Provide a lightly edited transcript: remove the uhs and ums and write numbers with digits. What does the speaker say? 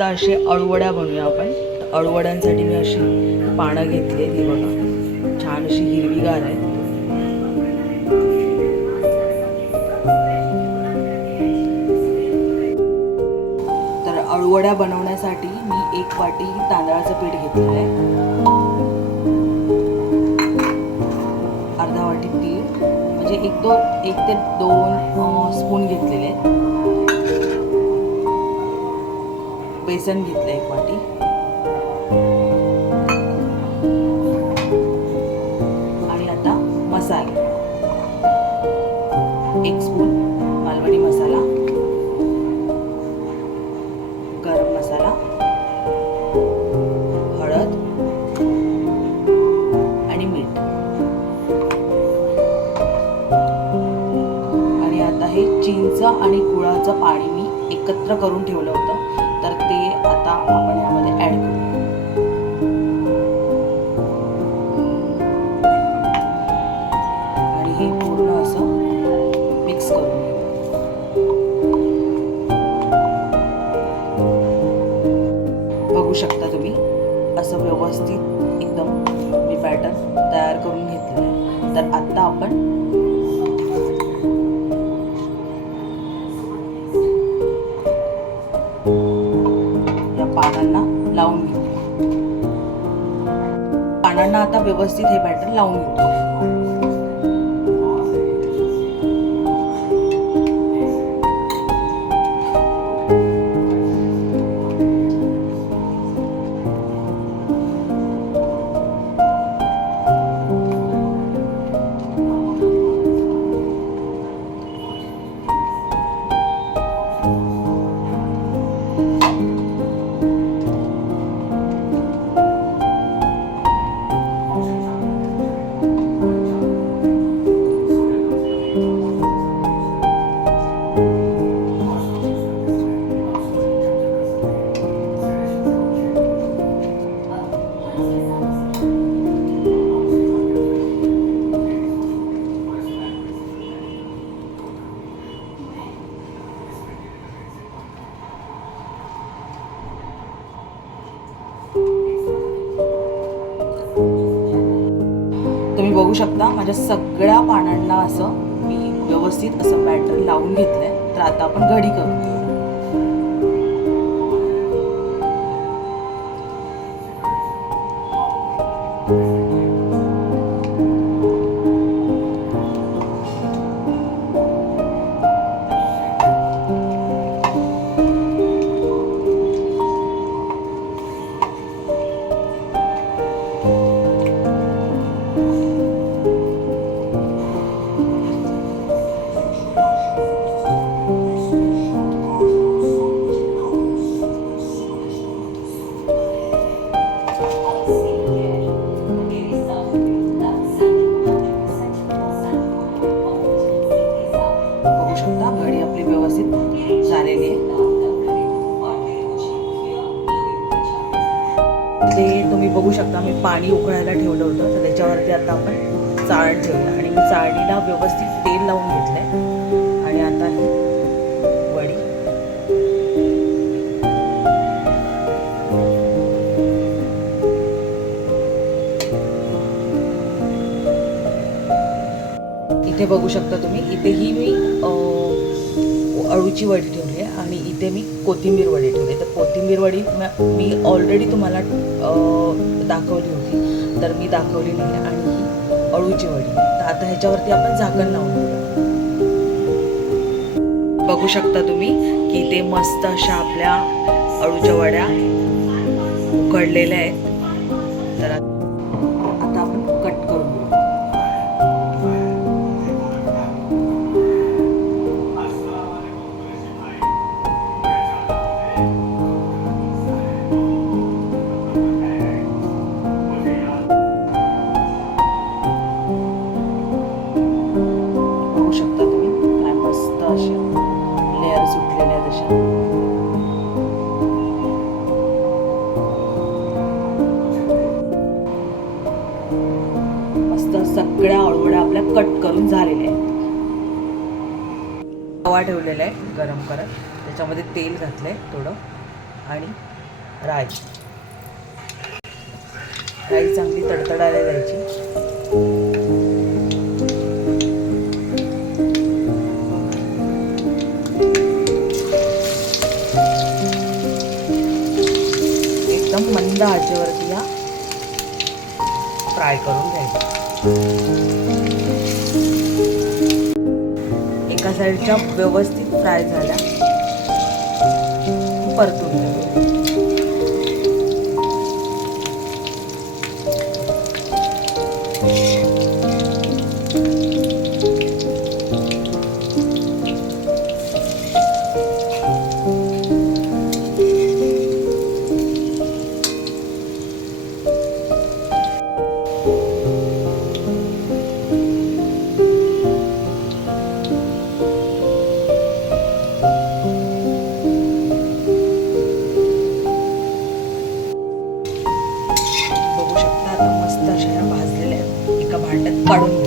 मस्त असे अळूवड्या बनवूया आपण. अळूवड्यांसाठी मी अशी पानं घेतली आहेत, ही बघा छान अशी हिरवीगार आहे. तर अळूवड्या बनवण्यासाठी मी 1 वाटी तांदळाचं पीठ घेतलेलं आहे, अर्धा वाटी तीळ म्हणजे 1 ते 2 स्पून घेतलेले आहेत. बेसन घेतलं 1 वाटी. आणि आता मसाले 1 स्पून मालवणी मसाला, गरम मसाला, हळद आणि मीठ. आणि आता हे चिंच आणि गुळाचं पाणी मी एकत्र करून ठेवलं होतं, तर ते आता आपण यामध्ये ऍड करू. आणि हे पूर्ण असं मिक्स करून घेऊ. बघू शकता तुम्ही असं व्यवस्थित एकदम मी बॅटर तयार करून घेतलेलं आहे. तर आता आपण पानांना लावून घेऊ. पानांना आता व्यवस्थित हे बॅटर लावून घेऊ. तुम्ही बघू शकता माझ्या सगळ्या पानांना असं मी व्यवस्थित असं बॅटर लावून घेतलंय. तर आता आपण घडी करू. घडी आपली व्यवस्थित झालेली आहे. ते तुम्ही बघू शकता मी पाणी उकळायला ठेवलं होतं, तर त्याच्यावरती आता आपण चाळण ठेवूया. आणि मी चाळणीला व्यवस्थित तेल लावून घेतलंय. आणि आता ही वडी इथे बघू शकता तुम्ही. इथेही मी अळूची वडी ठेवली आहे आणि इथे मी कोथिंबीर वडी ठेवली. तर कोथिंबीर वडी मी ऑलरेडी तुम्हाला दाखवली होती, तर मी दाखवली नाही. आणि ही अळूची वडी. तर आता ह्याच्यावरती आपण झाकण लावून घेऊया. बघू शकता तुम्ही की इथे मस्त अशा आपल्या अळूच्या वड्या उकडलेल्या आहेत. तर आता आपण कट करून घेऊ. सगळ्या अळूवड्या आपल्या कट करून झालेल्या आहेत. तवा ठेवलेला आहे गरम करत, त्याच्यामध्ये तेल घातलंय थोडं आणि राई राई चांगली तडतडायला द्यायची. एकदम मंद आचेवरती या फ्राय करून घ्यायचं. एका साईडच्या व्यवस्थित फ्राय झाल्या परतून घ्यायचं. बघू शकता आता मस्त अशा ह्या भाजलेल्या एका भांड्यात काढून